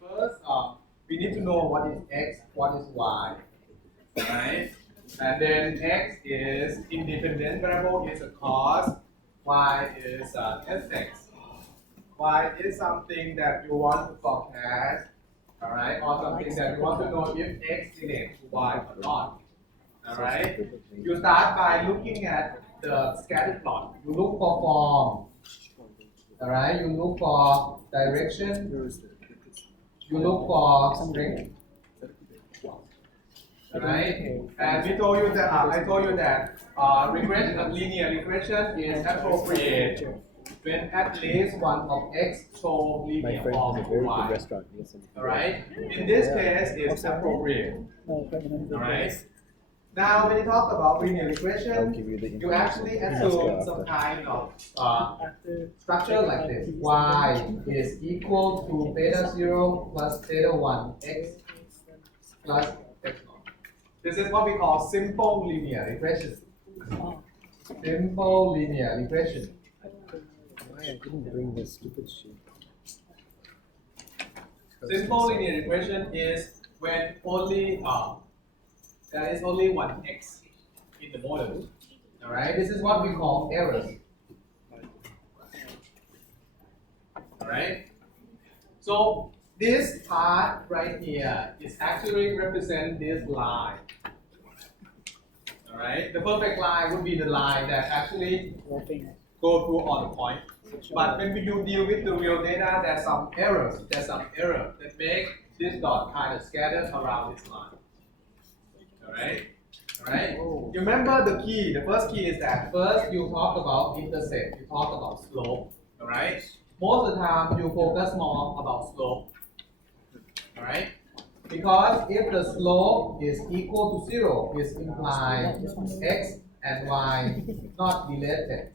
first we need to know what is x, what is y, right? And then x is independent variable is a cos, y is fx. Y is something that you want to forecast, all right, or something that you want to know if x relates to y or not. All right. You start by looking at the scatter plot. You look for form. All right. You look for direction. You look for strength. All right. And we told you that I told you that linear regression is appropriate when at least one of x show linear form of y. All right. In this case, it's appropriate. All right. Now, when you talk about linear regression, you actually assume some kind of structure like this. Y is equal to beta 0 plus beta 1 x plus x naught. This is what we call simple linear regression. Simple linear regression. Why I didn't bring this stupid sheet? Simple linear regression is when only there is only one x in the model. All right, this is what we call errors. All right. So this part right here is actually represent this line. All right. The perfect line would be the line that actually go through all the points. But when you deal with the real data, there's some errors. There's some error that make this dot kind of scattered around this line. Alright? Alright? You remember the key, the first key is that first you talk about intercept, you talk about slope. Alright? Most of the time you focus more about slope. Alright? Because if the slope is equal to 0, it implies x and y not related.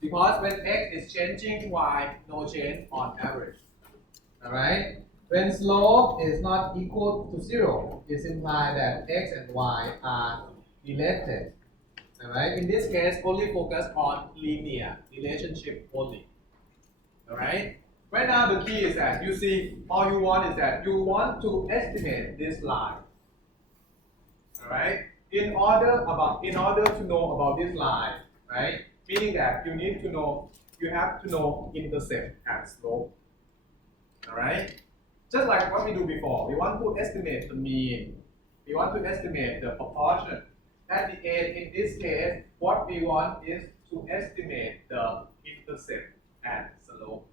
Because when x is changing, y no change on average. Alright? When slope is not equal to 0, it implies that x and y are related. Alright? In this case, only focus on linear relationship only. Alright? Right now the key is that you see all you want is that you want to estimate this line. Alright? In order to know about this line, right? Meaning that you have to know intercept and slope. Alright? Just like what we do before, we want to estimate the mean. We want to estimate the proportion. At the end, in this case, what we want is to estimate the intercept and slope.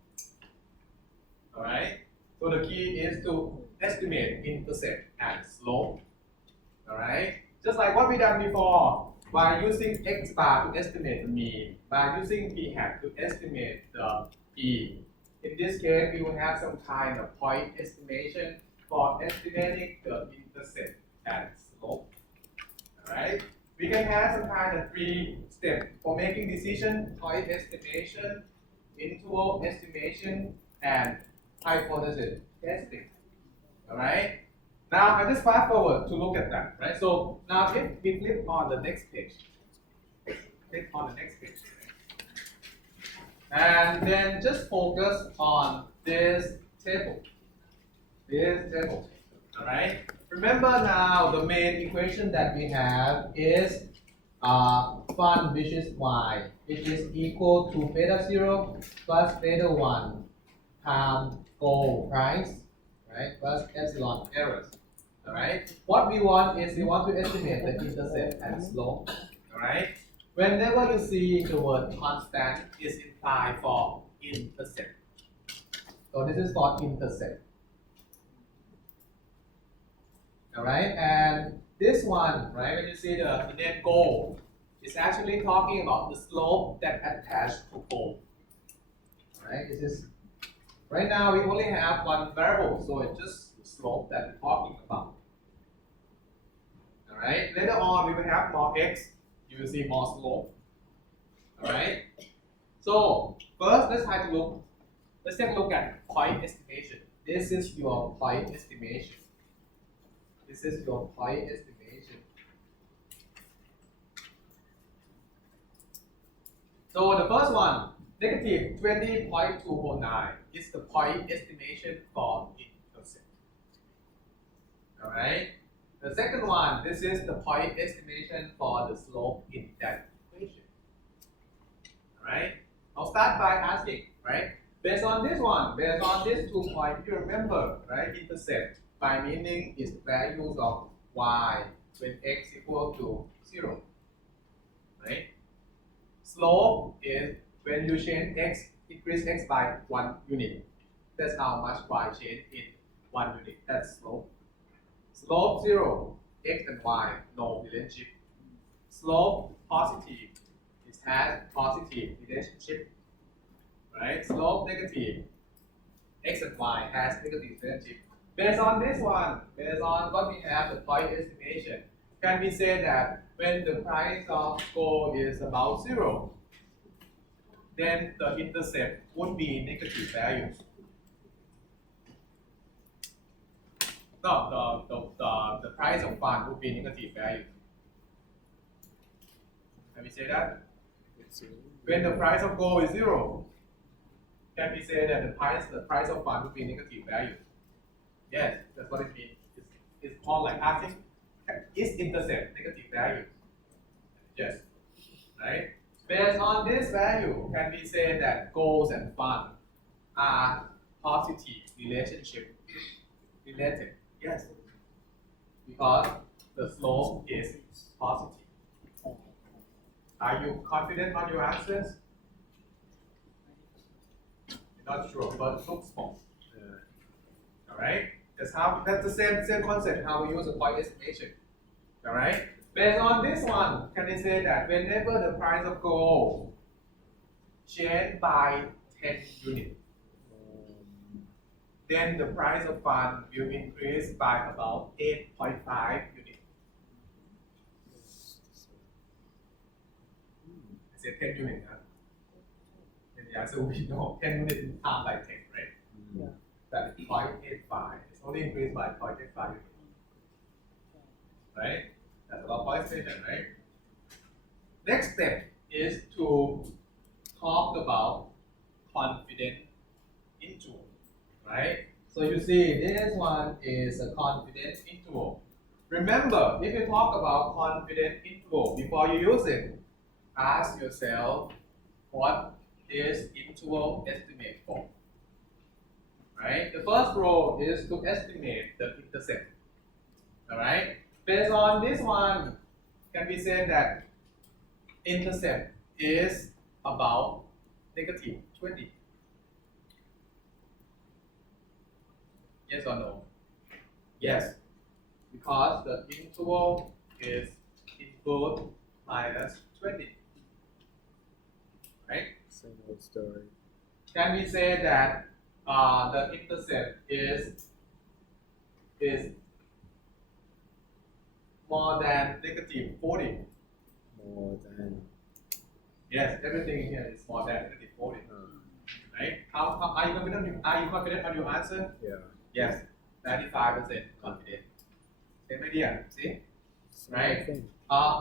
Alright? So the key is to estimate intercept and slope. Alright? Just like what we done before, by using x bar to estimate the mean, by using p hat to estimate the p. In this case, we will have some kind of point estimation for estimating the intercept and slope. Alright? We can have some kind of 3 steps for making decision: point estimation, interval estimation, and hypothesis testing. Alright? Now I just fast forward to look at that. Right? So now if we flip on the next page. Click on the next page. And then just focus on this table. This table. Alright? Remember now the main equation that we have is fund, which is y, which is equal to beta 0 plus beta 1 times goal price, right, plus epsilon errors. Alright? What we want is we want to estimate the intercept and slope. Alright? Whenever you see the word constant, is implied for intercept. So this is for intercept. Alright, and this one, right, when you see the net goal, it's actually talking about the slope that attached to goal. Alright, this is right now we only have one variable, so it's just the slope that we're talking about. Alright, later on we will have more x, you will see more slope. Alright. So first let's take a look at point estimation. This is your point estimation. This is your point estimation. So the first one, Negative 20.209 is the point estimation for intercept. Alright. The second one, this is the point estimation for the slope in that equation. Alright. I'll start by asking, right? Based on this one, based on these 2 points, you remember, right? Intercept by meaning is values of y when x equal to 0. Right? Slope is when you change x, increase x by 1 unit. That's how much y change in 1 unit. That's slope. Slope 0, x and y, no relationship. Slope positive, it has positive relationship. Right? Slope negative, x and y has negative relationship. Based on this one, based on what we have, the point estimation, can we say that when the price of gold is about 0, then the intercept would be negative values? No, the price of fund would be negative values. Can we say that? When the price of gold is 0, can we say that the price of fund would be negative value? Yes, that's what it means. It's more like asking, is intercept negative value? Yes, right? Based on this value, can we say that goals and fund are positive relationship related? Yes, because the slope is positive. Are you confident on your answers? Not sure, but looks small. All right. That's the same concept how we use the point estimation. All right. Based on this one, can I say that whenever the price of gold change by 10 units, then the price of fund will increase by about 8.5 units. I said 10 units, huh? And the answer will be no. 10 units times by 10, right? Yeah. That is 0.85. It's only increased by 0.85 units. Right? That's about point estimation, right? Next step is to talk about confidence interval, right? So you see, this one is a confidence interval. Remember, if you talk about confidence interval, before you use it, ask yourself, what is interval estimate for? Right? The first rule is to estimate the intercept. All right? Based on this one, can we say that intercept is about negative 20? Yes or no? Yes, because the interval is input minus 20. Right? Same old story. Can we say that the intercept is more than negative 40? More than. Yes, everything here is more than negative 40. Right? How are you confident? Are you confident on your answer? Yeah. Yes, 95% confident. Same idea. See? Right?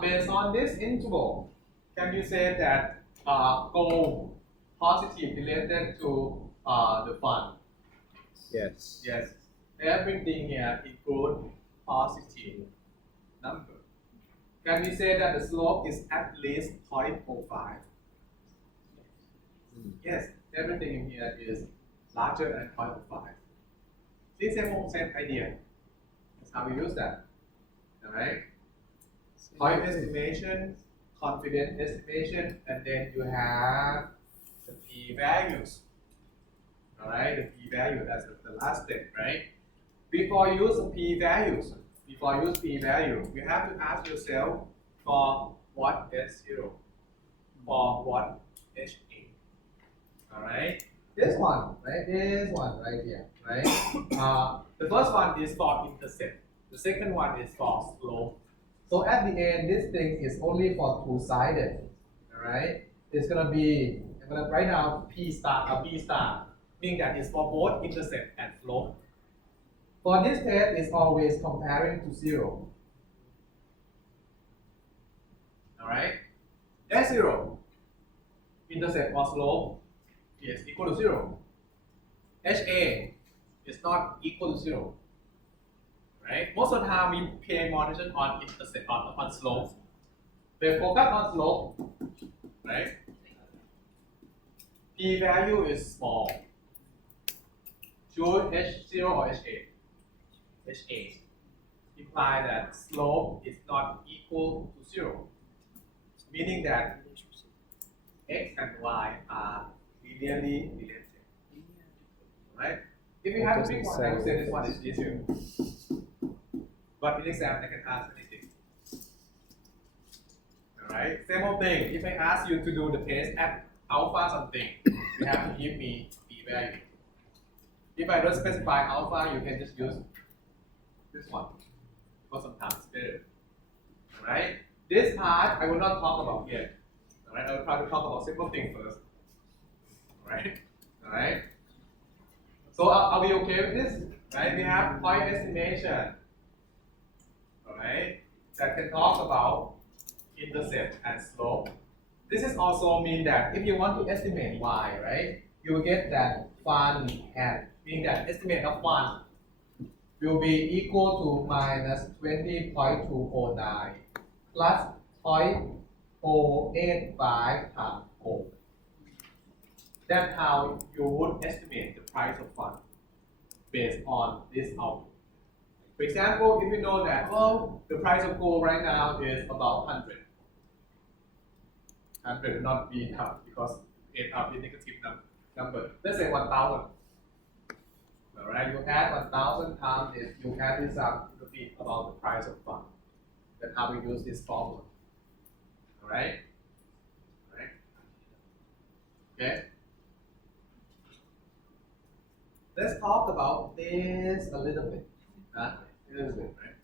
Based on this interval, can you say that goal positive related to the fund? Yes. Yes. Everything here includes positive number. Can we say that the slope is at least 0.05? Yes, everything in here is larger than 0.05. See, same idea. That's how we use that. All right. Point estimation, confidence estimation, and then you have the p-values. All right, the p-value, that's the last step, right? Before you use the p-values, you have to ask yourself for what S0, for what HA. All right, this one, right? This one right here, right? The first one is for intercept. The second one is for slope. So at the end, this thing is only for two-sided. All right, it's gonna be, I'm gonna write down P star or B star, meaning that it's for both intercept and slope. For this test, it's always comparing to 0. All right, S0, intercept or slope, is equal to 0. HA is not equal to 0. Right? Most of the time we pay more attention on intercept, on slope. We focus on slope, right? P value is small. Choose H0 or HA. HA imply that slope is not equal to 0, meaning that x and y are linearly related. Right? If you have to pick one, I would say this one is easier. But in exam, I can ask anything. Alright? Same old thing. If I ask you to do the test at alpha something, you have to give me p value. If I don't specify alpha, you can just use this one. Because sometimes it's better. Alright? This part I will not talk about yet. Alright? I will try to talk about simple thing first. Alright? Alright? So are we okay with this? Right? We have point estimation. Alright? That can talk about intercept and slope. This is also mean that if you want to estimate y, right? You will get that fun and meaning that estimate of fun will be equal to minus 20.209 plus 0.085 times O. That's how you would estimate the price of fund based on this output. For example, if you know that, well, the price of gold right now is about 100. 100 will not be enough because it up in negative number. Let's say 1,000. Alright, you add 1,000 times this, you add this up, it will be about the price of fund. That's how we use this formula. Alright? Alright? Okay? Let's talk about this a little bit. A little bit, right?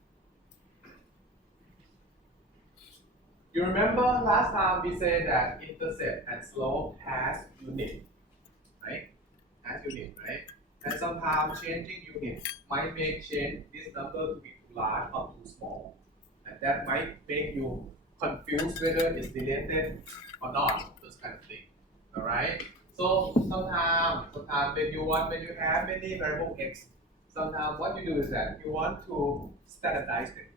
You remember last time we said that intercept and slope has unit, right? Has unit, right? And sometimes changing unit might make change this number to be too large or too small. And that might make you confused whether it's related or not, those kind of thing. Alright? So sometimes when you have many variable x, sometimes what you do is that you want to standardize it.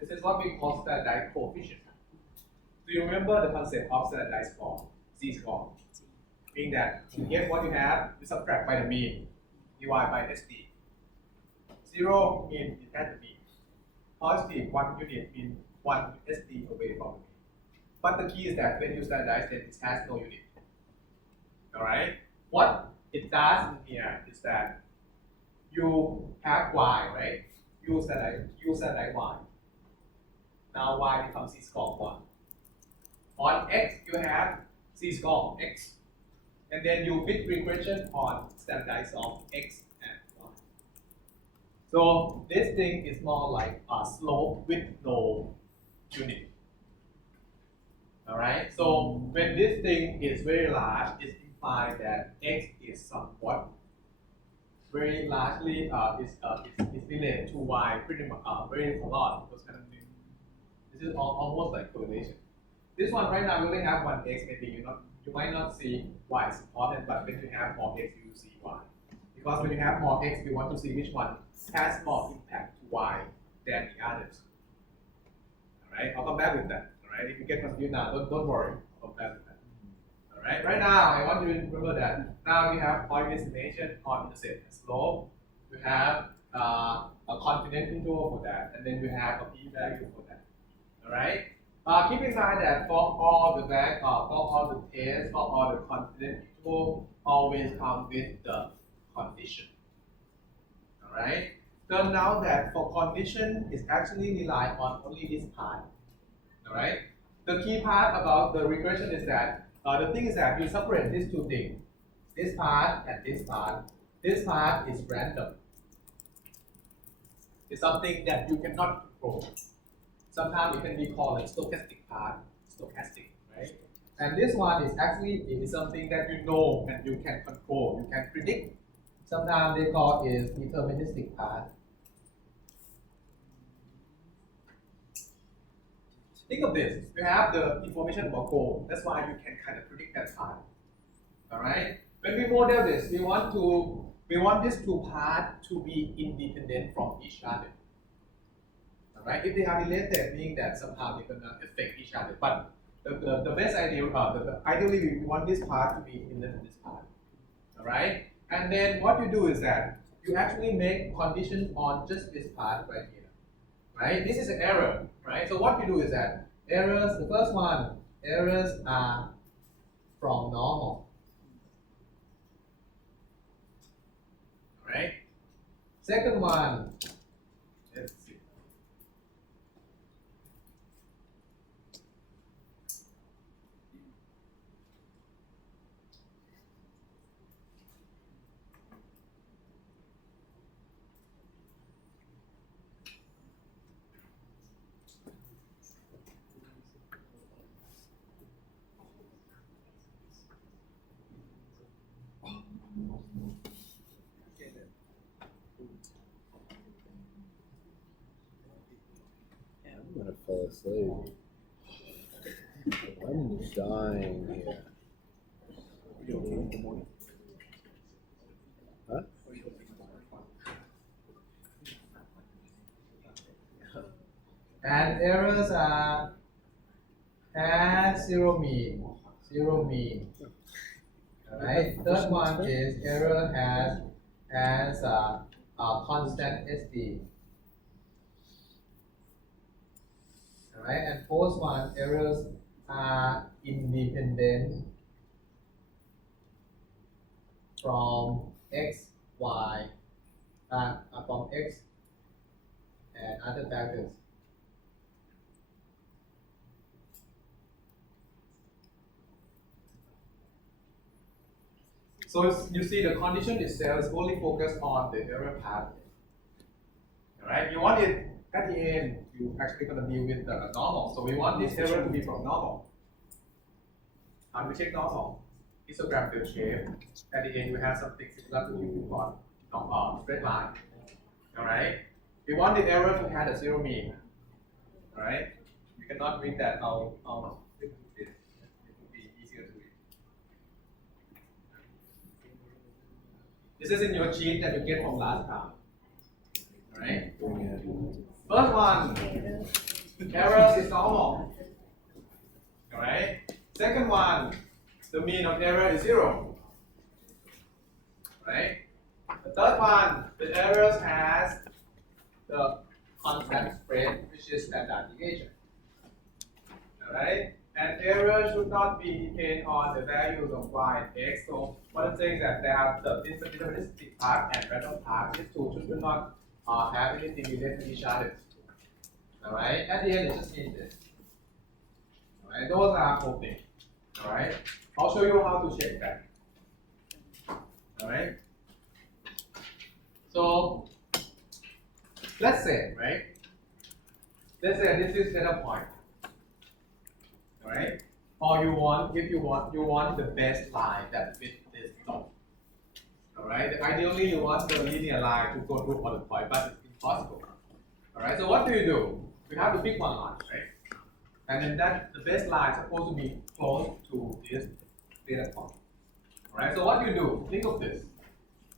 This is what we call standardized coefficient. Do you remember the concept of standardized score, z-score? Meaning that you get what you have, you subtract by the mean, divide by SD. 0 means it has the mean. Positive 1 unit means 1 SD away from the mean. But the key is that when you standardize it, it has no unit. Alright? What it does in here is that you have y, right? You standardize y. Now y becomes z-score 1. On x, you have z-score x. And then you fit regression on standardize of x and y. So this thing is more like a slope with no unit. Alright? So when this thing is very large, it implies that x is somewhat very largely is related to y pretty much very a lot. Those kind of things. This is almost like correlation. This one right now we only have one x, maybe you might not see y is important, but when you have more x, you see y. Because when you have more x, we want to see which one has more impact to y than the others. Alright, I'll come back with that. Alright, if you get confused now, don't worry. I'll come back with that. Alright, right now I want you to remember that now we have point estimation on intercept and slope. We have a confidence interval for that, and then we have a p-value for that. Alright? Keep in mind that for all the for all the tests, for all the confidence interval, always come with the condition. Alright? Turn out that for condition is actually rely on only this part. Alright? The key part about the regression is that the thing is that you separate these two things. This part and this part. This part is random. It's something that you cannot control. Sometimes it can be called a stochastic part, stochastic, right? And this one is actually something that you know and you can control, you can predict. Sometimes they call it deterministic part. Think of this, you have the information about goal, that's why you can kind of predict that part. Alright? When we model this, we want these two parts to be independent from each other. Alright, if they are related, meaning that somehow they're gonna affect each other. But the best idea, ideally we want this part to be independent from this part. Alright? And then what you do is that you actually make conditions on just this part right here. Right? This is an error. Right? So what you do is that errors, the first one, errors are from normal. Right? Second one, let's see. I'm gonna fall asleep. I'm dying here. Huh? And errors are has zero mean. Alright. Third one is error has a constant SD. Alright, and fourth one, errors are independent from x, y, from x and other factors. So you see the condition itself is only focused on the error part. Alright, you want it at the end, you actually going to deal with the normal. So we want this error to be from normal. How do we check normal? Histogram field shape. At the end, you have something similar to you want straight line. Alright, we want the error to have a zero mean. Alright, you cannot read that out of this. It would be easier to read. This is in your sheet that you get from last time. Alright? First one, error is normal. Alright? Second one, the mean of error is zero. Right? The third one, the errors has the constant spread, which is standard deviation. Alright? And error should not be depend on the values of y and x. So what I'm saying is that there are the deterministic part and random part. These two should not have anything related to each other. Alright? At the end, it just means this. Alright? Those are four things. Alright? I'll show you how to check that. Alright? So let's say, right? Let's say this is data point. Alright? Or if you want the best line that fits this dot. Alright? Ideally you want the linear line to go through all the point, but it's impossible. Alright, so what do? You have to pick one line, right? And then the best line is supposed to be close to this data point. Alright, so what do? Think of this.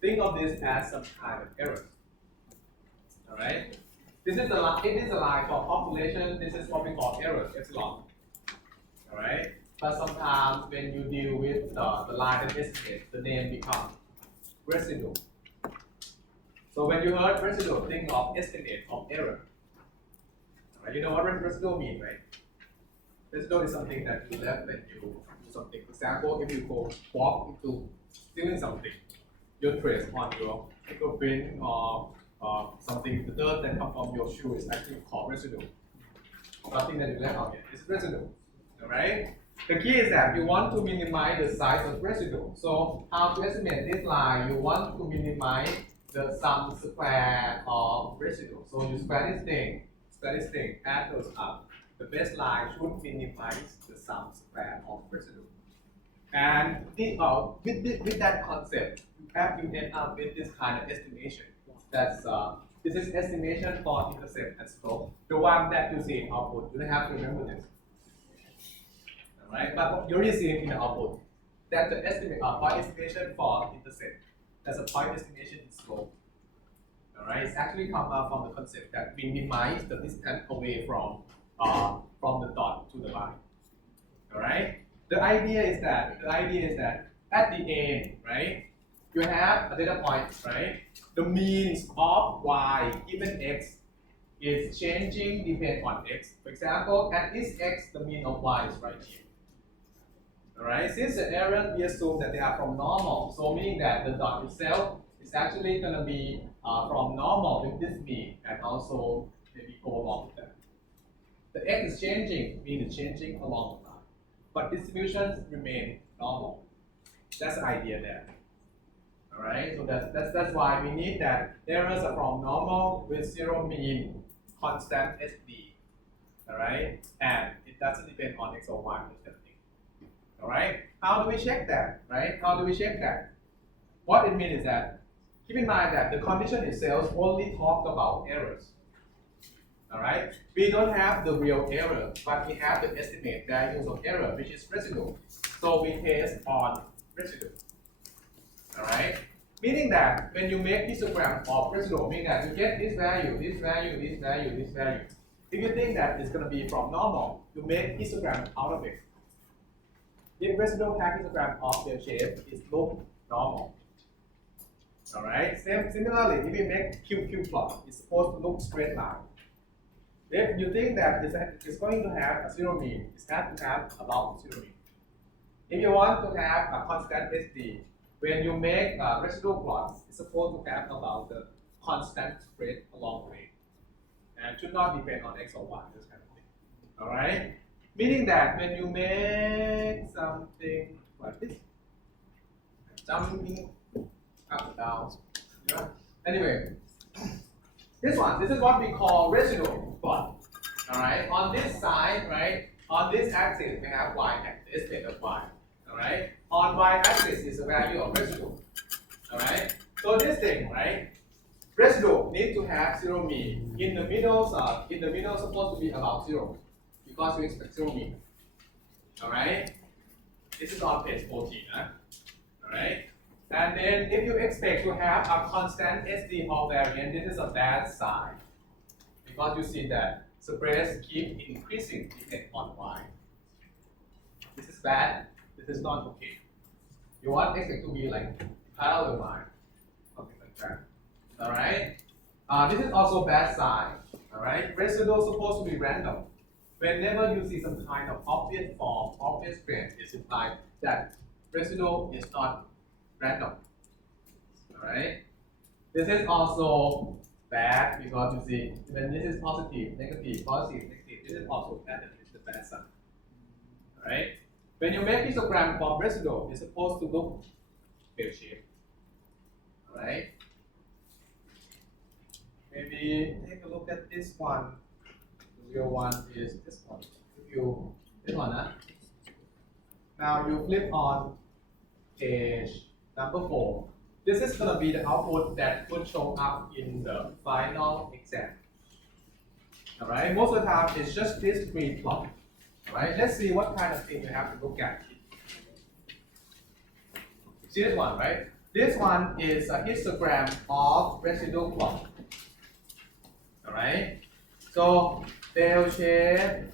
Think of this as some kind of error. Alright? This is the line, it is a line for population, this is what we call error, epsilon. Alright? But sometimes when you deal with the line and estimate, the name becomes residue. So when you heard residue, think of estimate of error. Alright, you know what residue means, right? Residue is something that you left when you do something. For example, if you walk into stealing something, your trace on your fingerprint or something, the dirt that comes from your shoe is actually called residue. Something that you left out here. This is residue. Alright? The key is that you want to minimize the size of residue. So how to estimate this line? You want to minimize the sum square of residue. So you square this thing, add those up. The baseline should minimize the sum square of residue. And with that concept, you end up with this kind of estimation. That's this is estimation for intercept and slope. The one that you see in output, you don't have to remember this. Alright, but you already see it in the output. That's the point estimation for intercept. That's a point estimation in slope. Alright, it's actually come from the concept that we minimize the distance away from the dot to the line. Alright? The idea is that at the end, right, you have a data point, right? The means of y given x is changing depending on x. For example, at this x, the mean of y is right here. Alright, since the errors we assume that they are from normal, so meaning that the dot itself is actually going to be from normal with this mean and also maybe go along with that. The x is changing, mean it's changing along the line. But distributions remain normal. That's the idea there. Alright, so that's why we need that errors are from normal with zero mean, constant SD. Alright, and it doesn't depend on x or y. Alright, how do we check that? Right? How do we check that? What it means is that keep in mind that the condition itself only talks about errors. Alright, we don't have the real error, but we have the estimate values of error, which is residue. So we test on residue. Alright, meaning that when you make histogram of residue, meaning that you get this value, this value, this value, this value. If you think that it's going to be from normal, you make histogram out of it. If residual pack histogram of the shape is look normal. Alright, similarly, if you make QQ plot, it's supposed to look straight line. If you think that it's going to have a zero mean, it has to have about zero mean. If you want to have a constant SD, when you make a residual plot, it's supposed to have about the constant spread along the way. And should not depend on x or y, this kind of thing. Alright? Meaning that when you make something like this, jumping up and down, yeah. Anyway, this is what we call residual plot. Alright, on this side, right, on this axis we have y, the estimate of y. Alright, on y axis is the value of residual. Alright, so this thing, right, residual need to have zero mean. In the middle supposed to be about zero, because we expect zero mean. Alright, this is on page 14. Alright, and then if you expect to have a constant SD or variant, this is a bad sign, because you see that spreads keep increasing depending on y. This is bad. This is not okay. You want x to be like parallel line, something like that. Alright? This is also bad sign. Alright? Residual supposed to be random. Whenever you see some kind of obvious form, obvious trend, it's implied that residual is not random. Alright? This is also bad because you see when this is positive, negative, positive, negative, this is also bad, and it's the bad sign. Alright? When you make histogram from residual, it's supposed to look bell-shaped. Alright? Maybe take a look at this one. The real one is this one. This one, Now you flip on page number 4. This is going to be the output that would show up in the final exam. Alright, most of the time it's just this green plot. Alright, let's see what kind of thing you have to look at. See this one, right? This one is a histogram of residual plot. Alright, so bell shape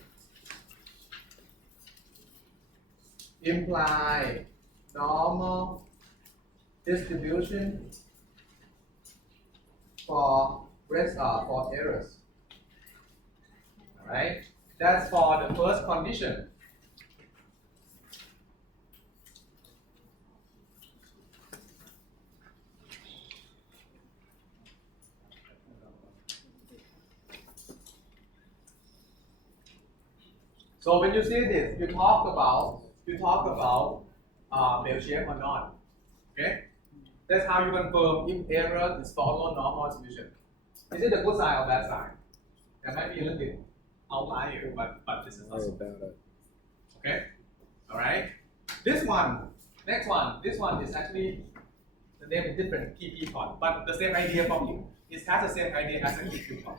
imply normal distribution for errors. Alright, that's for the first condition. So when you see this, you talk about bell shape or not. Okay, that's how you confirm if error is follow normal distribution. Is it a good sign or bad sign? There might be a little bit outlier, but this is also okay. All right. This one, next one. This one is actually the name is different, PP plot, but the same idea from you. It has the same idea as a QQ plot.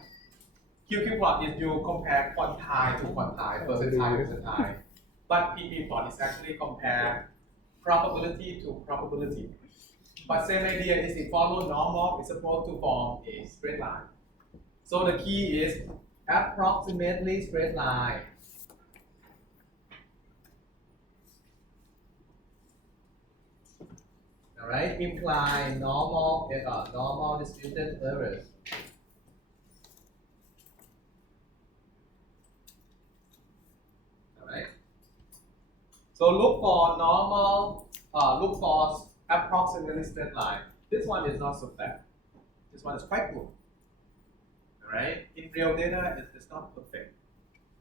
QQ plot is you compare quantile to quantile, percentile to percentile. But PP plot is actually compare probability to probability. But same idea is if follow normal, it's supposed to form a straight line. So the key is approximately straight line. Alright, imply normal distributed errors. Alright. So look for normal, look for approximately straight line. This one is not so bad. This one is quite good. Alright. In real data, it's not perfect.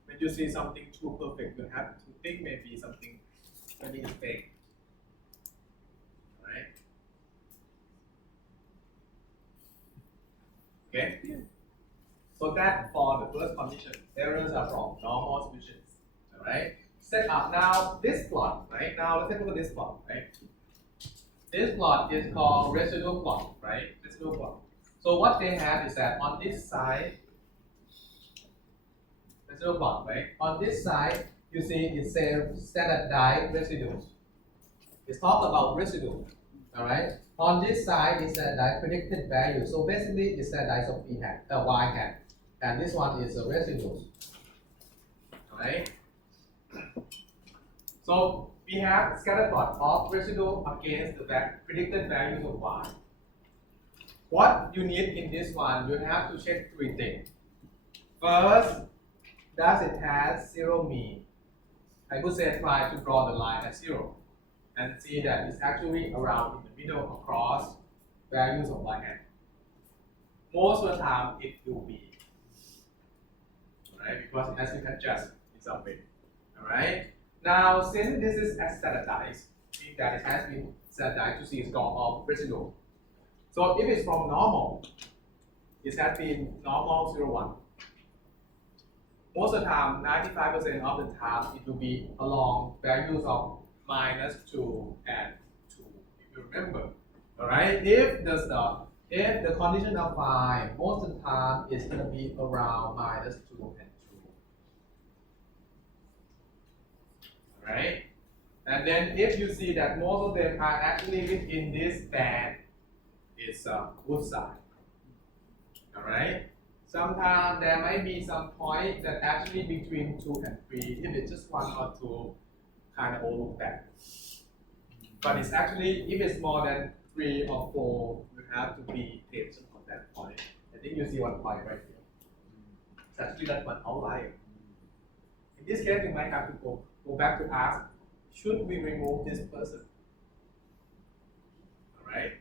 When you see something too perfect, you have to think maybe something maybe is fake. Alright. Okay. So that for the first condition, errors are from normal solutions. Alright. Set up now this plot, right? Now let's take a look at this plot, right? This plot is called residual plot, right? Residual plot. So what they have is that on this side, residual plot, right? On this side, you see it says standardized residues. It's talk about residue, all right? On this side is standardized predicted value. So basically, it's standardized of p hat, y hat, and this one is a residues, all right? So we have scatter plot of residue against the predicted values of y. What you need in this one, you have to check three things. First, does it have zero mean? I would say try to draw the line at zero and see that it's actually around in the middle across values of y hat. Most of the time it will be, right? Because as you can adjust in some way, all right? Now, since this is standardized, meaning that it has been standardized to see score of residue. So if it's from normal, it has been normal 0, 1. Most of the time, 95% of the time, it will be along values of -2 and 2, if you remember. Alright, if the condition of phi, most of the time it's going to be around -2 and 2. Alright? And then if you see that most of them are actually within this band, it's a good sign. Alright? Sometimes there might be some point that actually between 2 and 3, if it's just 1 or 2, kind of overlook that. But it's actually, if it's more than 3 or 4, you have to be patient on that point. I think you see one point right here. It's actually that one outlier. In this case, you might have to go back to ask, should we remove this person? Alright?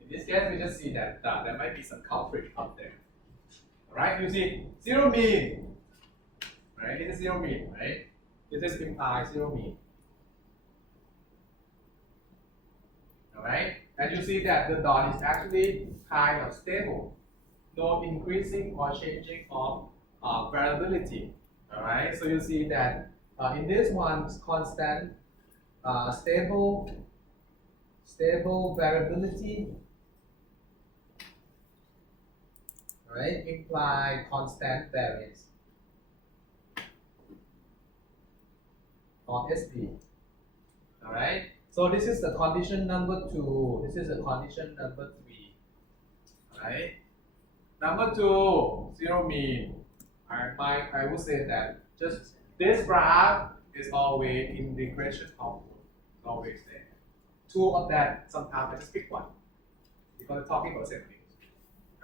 In this case, we just see that there might be some culprit up there. Alright, you see, zero mean. Right? It is zero mean, right? This is implies zero mean. Alright? And you see that the dot is actually kind of stable. No increasing or changing of variability. Alright, so you see that in this one, it's constant, stable variability. Alright, imply constant variance or SD. Alright, so this is the condition number 2. This is the condition number 3. Alright, number 2, zero mean. I would say that just this graph is always in regression output. It's always there. 2 of that, sometimes I just pick one because we're talking about same things.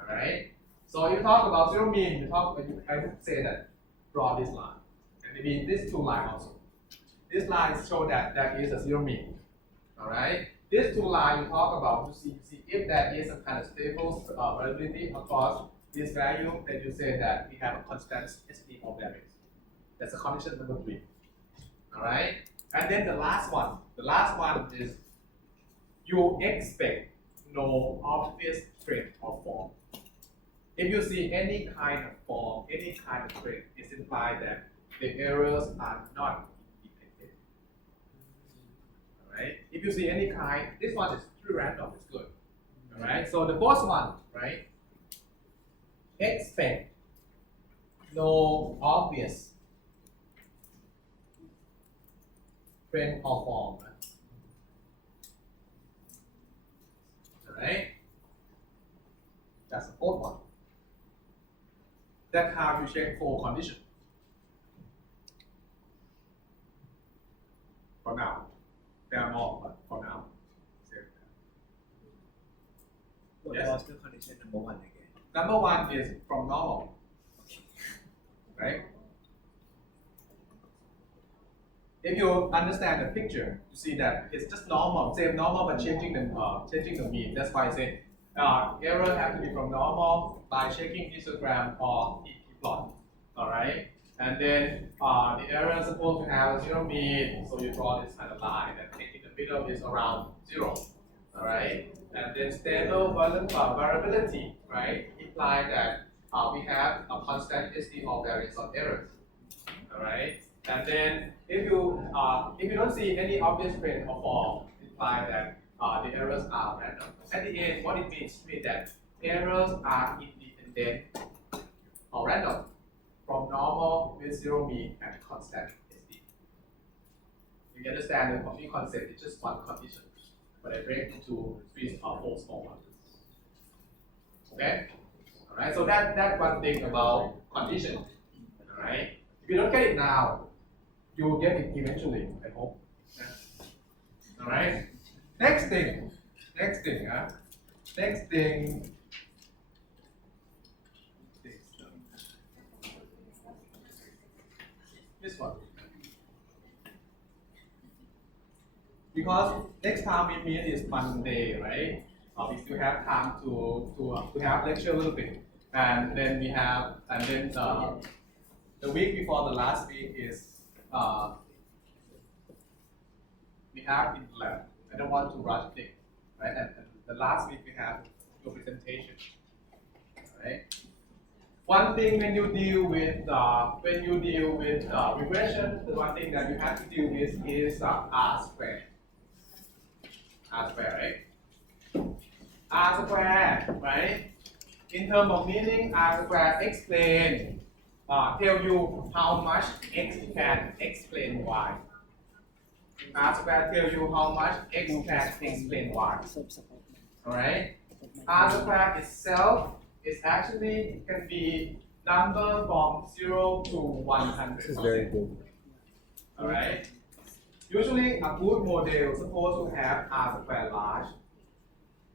Alright? So if you talk about zero mean, I would say that draw this line. And maybe this 2 line also. This line show that that is a zero mean. Alright? This 2 line you talk about to see if there is a kind of stable variability across this value, then you say that we have a constant SD of variance. That's a condition number 3. Alright? And then the last one is you expect no obvious trend or form. If you see any kind of form, any kind of trend, it implies that the errors are not detected. Alright? If you see any kind, this one is too random, it's good. Alright? So the first one, right? Expect no obvious trend or form. Alright? That's the fourth one. That's how you check for condition. For now. There are more, but for now. What Yes. was the condition number one again? Number one is from normal. Right? If you understand the picture, you see that it's just normal, same normal, but changing the mean. That's why I say error have to be from normal by checking histogram or plot. All right, and then the error is supposed to have a zero mean, so you draw this kind of line, and in the middle is around zero. All right, and then stable variability, right, implies that we have a constant SD or variance of errors. All right, and then if you don't see any obvious trend or fall, imply that the errors are random. At the end, what it means that errors are independent or random from normal with zero mean and constant SD. You understand the complete concept? It's just one condition, but I break into three or four small ones. Okay. All right. So that's one thing about condition. All right. If you don't get it now, you will get it eventually, I hope. Yeah. All right. Next thing. Next thing. This one. Because next time we meet is Monday, right? We still have time to have lecture a little bit, and then the week before the last week is we have in lab. I don't want to rush things, right? And the last week we have your presentation, right? One thing when you deal with regression, the one thing that you have to deal with is R squared. R squared, right? R squared, right? In terms of meaning, R squared explain, tell you how much X can explain Y. R squared tell you how much X can explain Y. Alright? R squared itself is actually can be number from 0 to 100. This is very good. Alright? Usually a good model is supposed to have R squared large.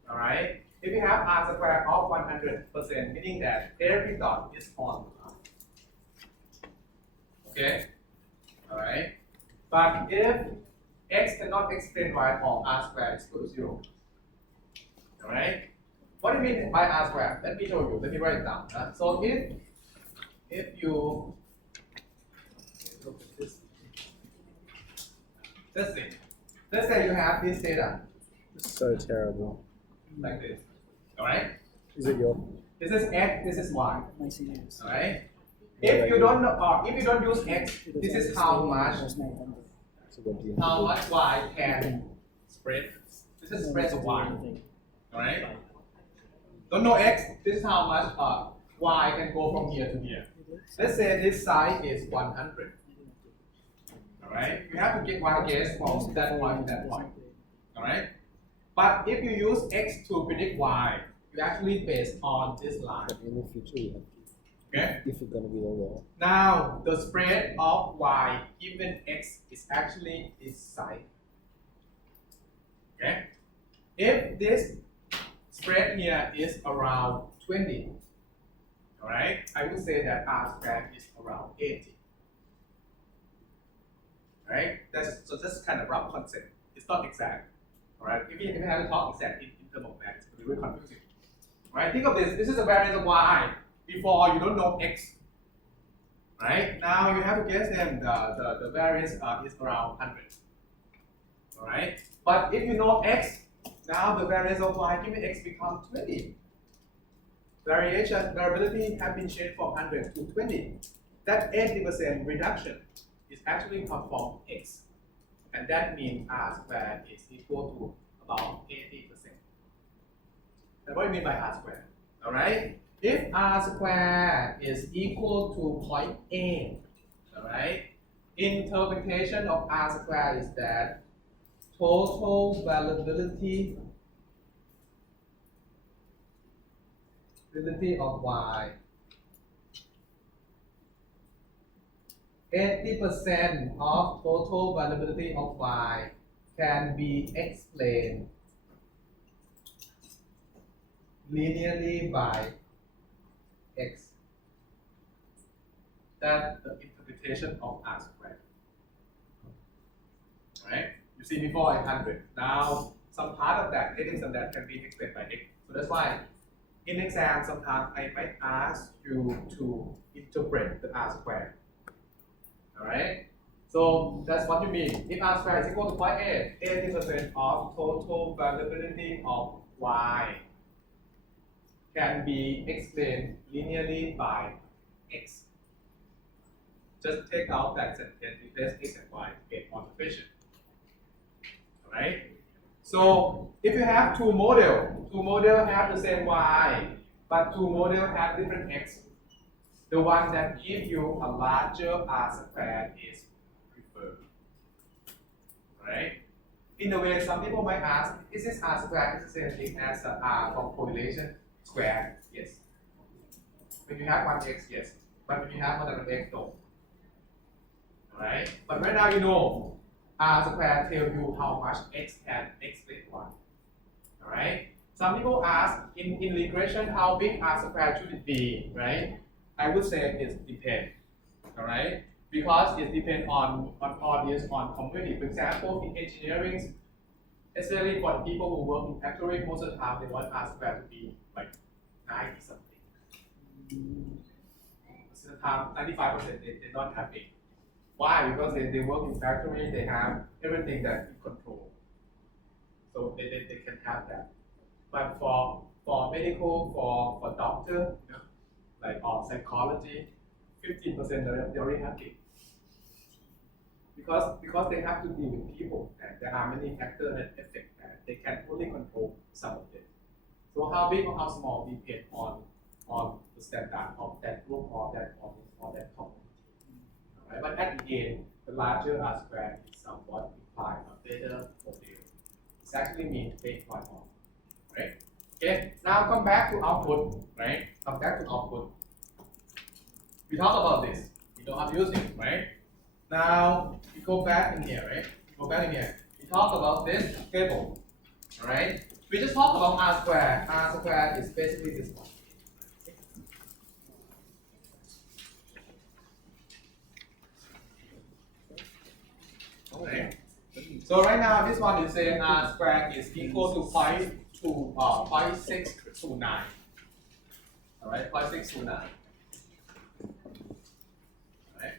Alright? If you have R squared of 100%, meaning that every dot is on. Okay? Alright? But if X cannot explain Y or R squared is equal to 0. Alright? What do you mean by R squared? Let me show you. Let me write it down. So if you look at this, let's say you have this data So terrible. like this. Alright? Is it your? This is X, this is Y. Alright? Yeah, If you don't use X, this is how much Y can spread. This is spread of Y. Alright? Don't know X, this is how much Y can go from here to here. Let's say this side is 100. Alright? You have to get Y guess from that point to that point. Alright? But if you use X to predict Y, you actually based on this line. But in the future, we have to. Okay? If it's gonna be the law. Now, the spread of Y given X is actually this side. Okay? If this spread here is around 20, alright, I would say that R squared is around 80. Alright? So that's kind of rough concept. It's not exact. Alright? If you have to talk exact in terms of math, it's going to be very confusing. Alright? Think of this. This is a variance of Y. Before you don't know X. Right? Now you have to guess them. The variance is around 100. Alright? But if you know X, now the variance of Y given X becomes 20. Variability has been changed from 100 to 20. That 80% reduction is actually come from X. And that means R squared is equal to about 80%. That's what I mean by R squared. Alright? If R squared is equal to point A, alright, interpretation of R squared is that total variability probability of y, 80% of total variability of y can be explained linearly by x. That's the interpretation of R squared. Right? You see before 100. Now some part of that, 80% of that can be explained by x. So that's why in exam sometimes I might ask you to interpret the R squared. Alright? So that's what you mean. If R squared is equal to 0.8, 80% of total variability of y can be explained linearly by x. Just take out that sentence, replace x and y to get on the question. Alright? So if you have two models have the same y, but two models have different x, the one that gives you a larger R squared is preferred. Right? In a way, some people might ask, is this R squared is the same thing as R of correlation squared? Yes. When you have one x, yes. But when you have more than one x, no. Alright? But right now you know R squared tells you how much x can explain y. Alright? Some people ask in regression how big R squared should it be, right? I would say it depends. Alright? Because it depends on audience, on community. For example, in engineering, especially for the people who work in factory, most of the time they want R squared to be like 90 something. Most of the time, 95% they don't have it. Why? Because they work in factory, they have everything that you control. So they can have that. But for medical, for doctor, you know, like or psychology, 15% they already have it. Because they have to deal with people and there are many factors that affect that. They can only control some of them. So how big or how small depends on the standard of that group or that community. Right? But at the end, the larger R squared is somewhat imply a better model. It actually means 8.1. Right? Okay, now come back to output, right? Come back to output. We talk about this. We know how to use it, right? Now we go back in here, right? We go back in here. We talk about this table. Alright? We just talk about R squared. R squared is basically this one. Right. So right now this one is saying R squared is equal to 0.629. Alright, 0.629. Alright.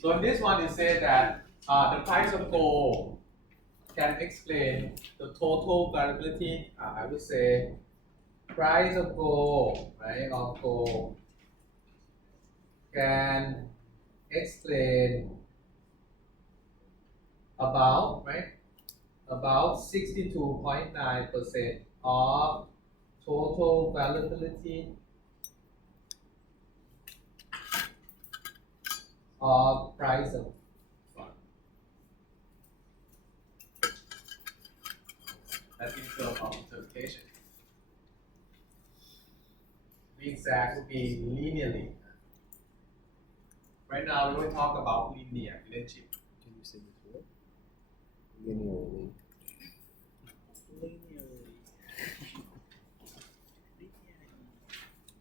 So in this one it says that the price of gold can explain the total variability. I would say price of gold, right? Of gold can explain about 62.9% of total variability of price of fund. That's in terms of interpretation. The exact would be linearly. Right now, we will talk about linear relationship. Can you say before? Linearly.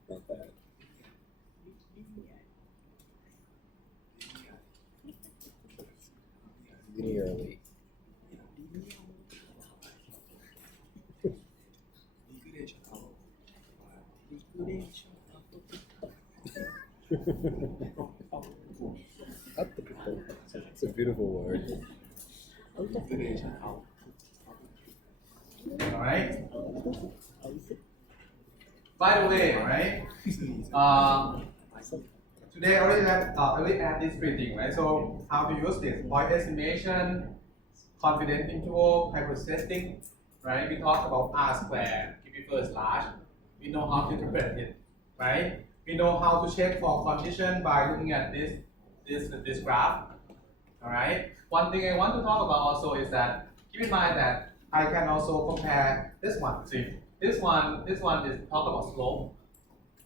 Not bad. Linearly. It's a beautiful word. Alright? By the way, right? Today I already add this three things, right? So how to use this? Point estimation, confidence interval, hypothesis testing, right? We talked about R squared, if it first large. We know how to interpret it, right? We know how to check for condition by looking at this graph. Alright? One thing I want to talk about also is that keep in mind that I can also compare this one. See, this one is talk about slope.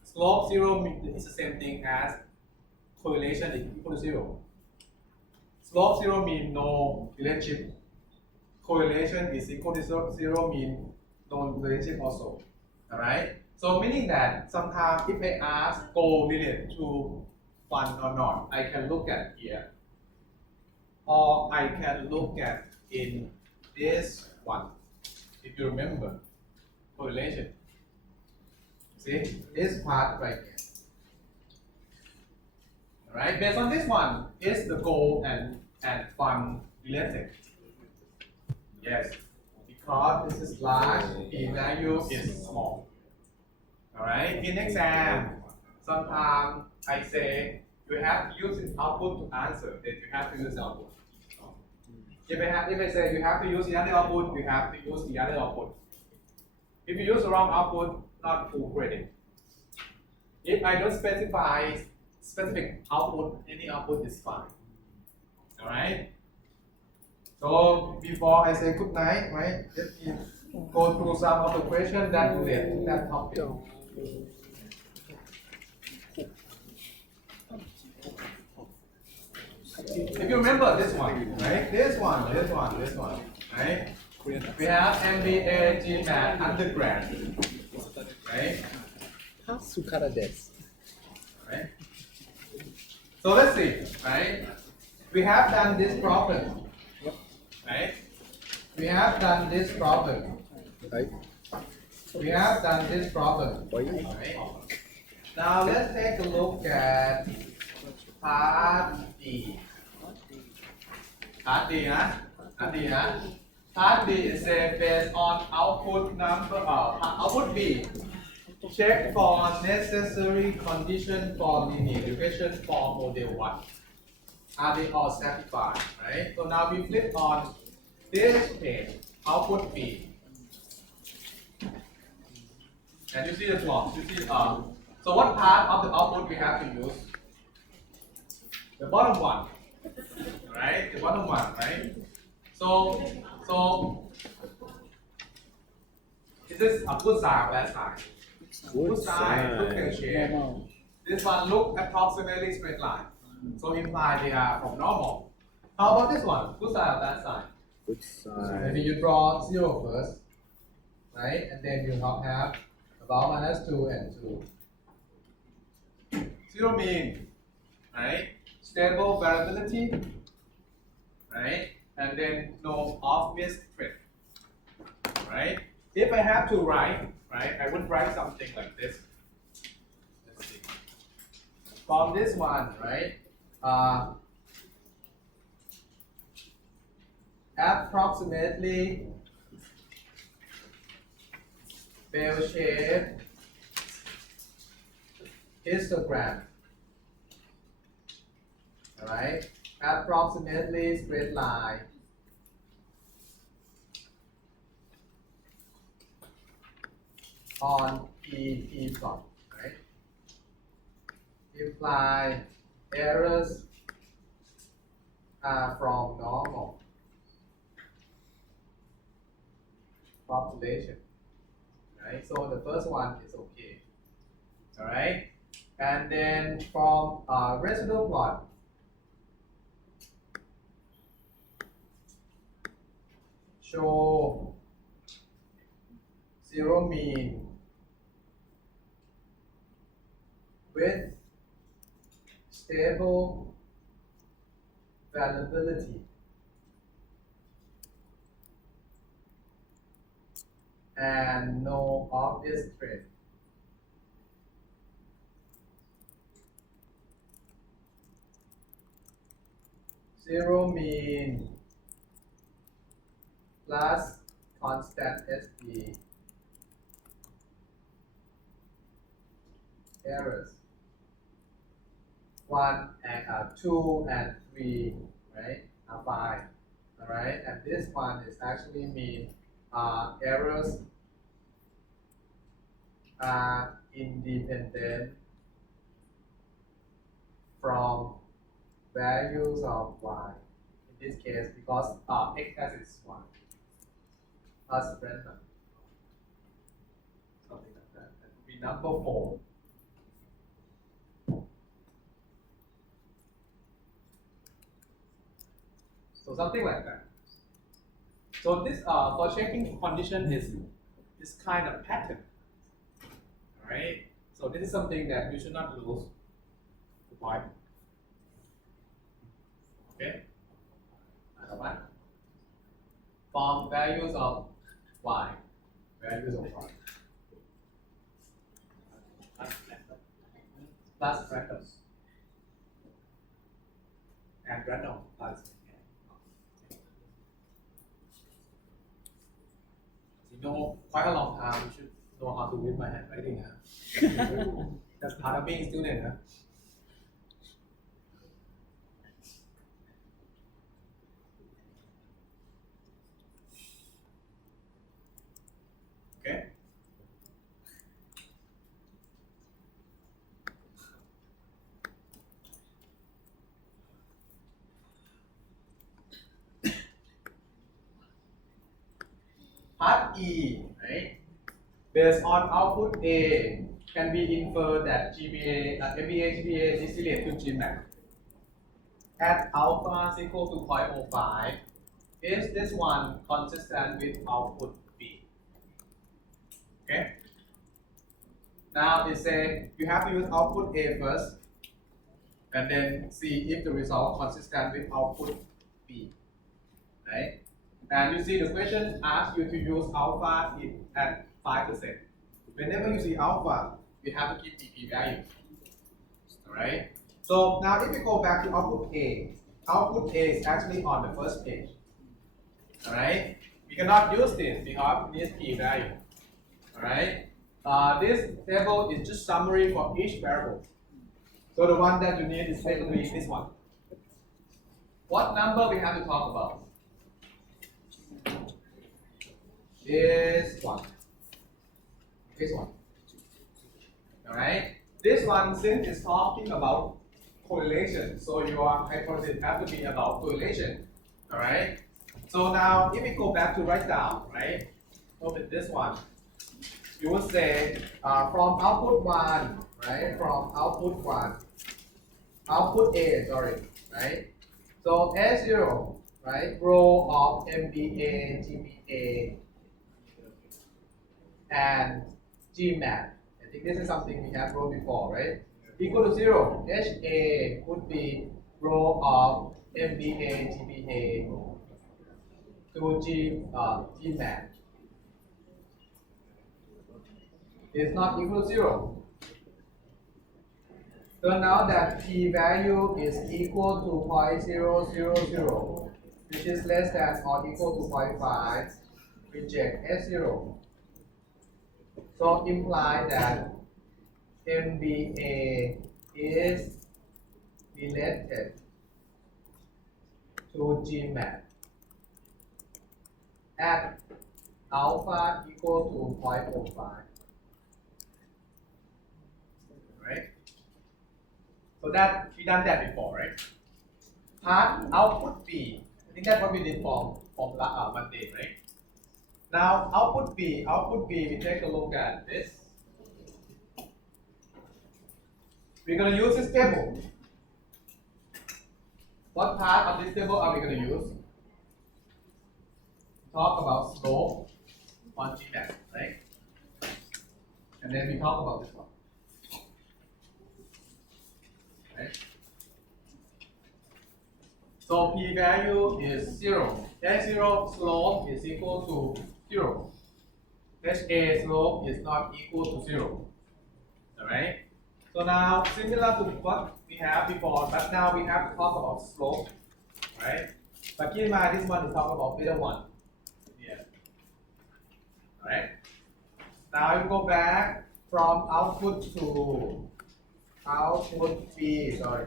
Slope 0 is the same thing as correlation is equal to 0. Slope 0 means no relationship. Correlation is equal to 0 means no relationship also. Alright? So meaning that sometimes if I ask correlate to one or not, I can look at here. Or I can look at in this one. If you remember, correlation. See, this part right here. Alright, based on this one, is the goal and fun related? Yes, because this is large, the value is small. Alright, in exam, sometimes I say you have to use this output to answer, then you have to use the output. If I say you have to use the other output, you have to use the other output. If you use the wrong output, not full credit. If I don't specify specific output, any output is fine. Alright? So before I say good night, right? Let me go through some of the questions that relate to that topic. If you remember this one, right? This one, right? We have MBA, GMAT, undergrad, right? Sukara desu. Right? So let's see, right? We have done this problem, right? We have done this problem. Right? We have done this problem. Right? Now let's take a look at part D. Part D, huh? Part D, huh? Part D is based on output number output B. Check for necessary condition for linear regression for model 1. Are they all satisfied? Right? So now we flip on this page, output B. And you see the plot. You see so what part of the output we have to use? The bottom one. Right? The bottom one, right? So is this a good side or bad side? Good side, look at shape. This one look approximately straight line. So imply they are from normal. How about this one? Good side or bad side? Good side. Maybe you draw 0 first, right? And then you have about -2 and 2. 0 mean, right? Stable variability, right? And then no obvious trend, right? If I have to write, right, I would write something like this. Let's see. From this one, right? Approximately bell-shaped histogram. Alright? Approximately straight line. On PP plot, right? Imply errors are from normal population, right? So the first one is okay, all right? And then from residual plot, show 0 mean with stable variability and no obvious trend. Zero mean plus constant SD errors 1 and 2 and 3, right, are fine. All right, and this one is actually mean errors are independent from values of y. In this case, because x axis is 1. plus random. Something like that. That would be number 4. So something like that. So this for checking condition is this kind of pattern. Alright. So this is something that you should not lose the point. Okay. Another one. Form values of y. Values of y. Plus random. And random plus. You know, quite a long time you should know how to read my handwriting. That's part of being a student. Okay. Part E, right? Based on output A, can be inferred that GPA, MBA, GPA is related to GMAT. At alpha is equal to 0.05, is this one consistent with output B? Okay. Now it says you have to use output A first, and then see if the result consistent with output B, right? And you see the question asks you to use alpha at 5%. Whenever you see alpha, you have to keep the p-value. Alright? So now if we go back to output A is actually on the first page. Alright? We cannot use this because it needs p-value. Alright? This table is just summary for each variable. So the one that you need is basically this one. What number we have to talk about? This one. This one. Alright? This one, since it's talking about correlation, so your hypothesis has to be about correlation. Alright? So now, if we go back to write down, right? Open this one. You would say from output 1, right? From output 1. Output A, sorry, right? So S0, right? Row of MBA, GPA, and GMAT. I think this is something we have wrote before, right? Equal to 0. HA would be row of MBA, GPA to GMAT. Is not equal to 0. Turn out that p-value is equal to 0.000, which is less than or equal to 0.5. Reject S0. So imply that MBA is related to GMAT at alpha equal to 0.05. Right? So that we done that before, right? Part output B. I think that's what we did from Monday, right? Now output B, we take a look at this. We're going to use this table. What part of this table are we going to use? Talk about slope on GMAT, right? And then we talk about this one. Right? So p-value is 0. S0 slope is equal to 0. HA slope is not equal to 0. Alright? So now, similar to what we have before, but now we have to talk about slope. Right? But keep in mind, this one is talking about beta 1. Yeah. Alright? Now you go back from output to output B, sorry.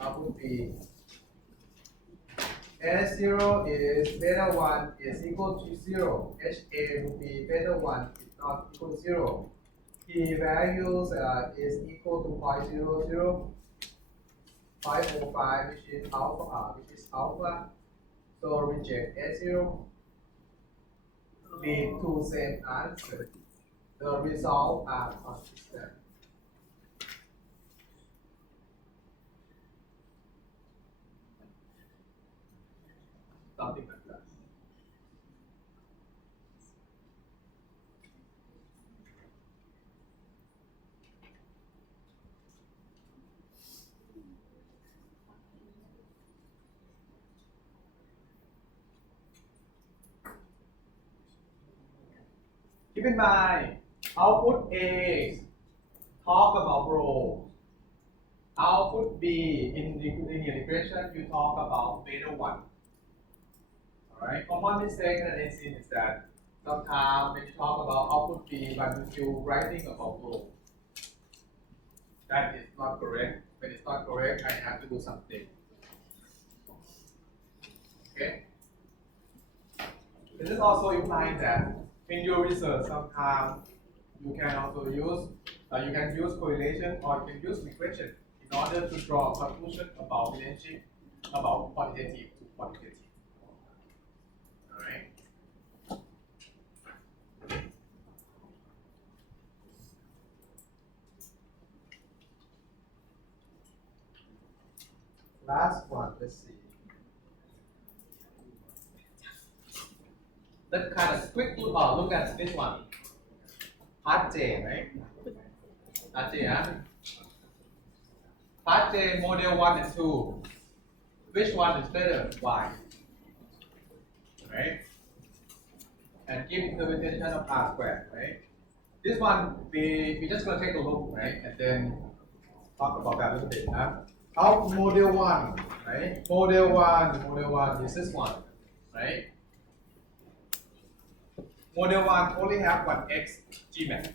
Output B. S0 is beta 1 is equal to 0. HA would be beta 1 is not equal to 0. P values is equal to 0.00, 505, which is alpha. So reject S0. be two same answers. The results are consistent. Something like that. Keep in mind, output A talk about row. Output B in the linear regression, you talk about beta 1. Alright, common mistake that is seen is that sometimes when you talk about output B, but you still writing about row. That is not correct. When it's not correct, I have to do something. Okay? This is also implying that in your research, sometimes you can also use correlation or you can use regression in order to draw a conclusion about relationship about quantitative to quantitative. All right. Last one. Let's see. Let's kind of quick look at this one. Part J, right? Part J, huh? Part J, model 1 and 2. Which one is better? Why? Right? And give interpretation of R squared, right? This one, we just gonna take a look, right? And then talk about that a little bit, huh? Of model 1, right? Model 1 is this one, right? Model 1 only have one x Gmax.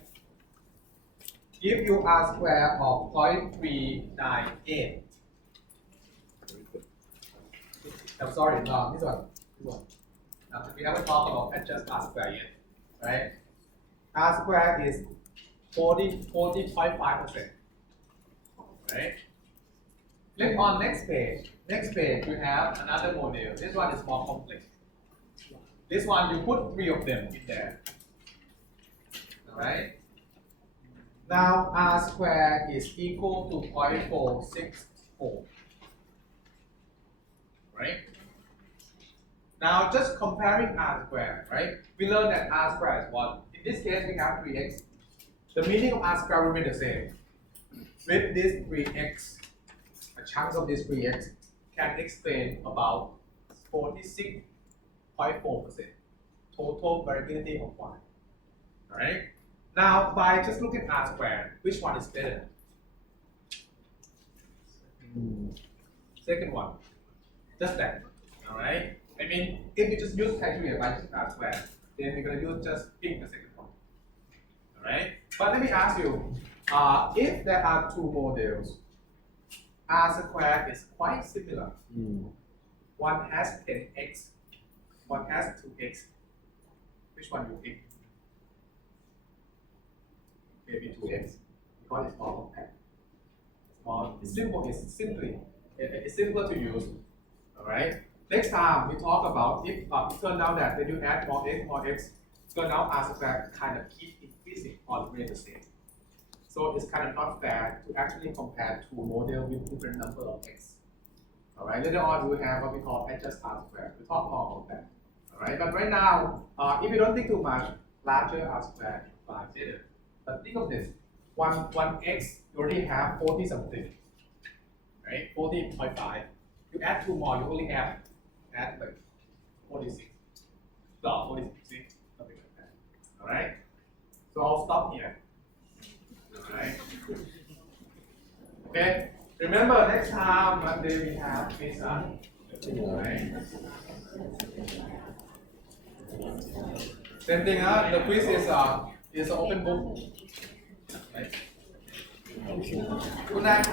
Give you R square of 0.398. I'm sorry, no, this one. Now, we haven't talked about adjust R square yet, right? R square is 40.5%, right? Click on next page. Next page, you have another model. This one is more complex. This one, you put 3 of them in there. Alright? Now, R square is equal to 0.464. Right? Now, just comparing R square, right? We learned that R square is 1. In this case, we have 3x. The meaning of R square will remain the same. With this 3x, a chunk of this 3x can explain about 46.4% total variability of y. Alright? Now, by just looking at R squared, which one is better? Second one. Just that. Alright? I mean, if you just use criteria by just R squared, then we're going to use just pick the second one. Alright? But let me ask you, if there are two models, R squared is quite similar. One has 10x, one has 2x. Which one you pick? Maybe 2x, because it's more compact. It's simple. It's simpler to use. All right. Next time we talk about if it turns out that when you add more x, turn out R squared kind of keep increasing or remain the same. So it's kind of not fair to actually compare two models with different number of x. All right. Later on we will have what we call adjust R squared. We talk more about that. All right. But right now, if you don't think too much, larger R squared is better. But think of this, one x, you already have 40 something, right? 40.5. You add 2 more, you only add like 46. So 46, something like that. All right? So I'll stop here. All right? Okay? Remember, next time, Monday, we have this. All right? Same thing, the quiz is an open book. Right? Good night.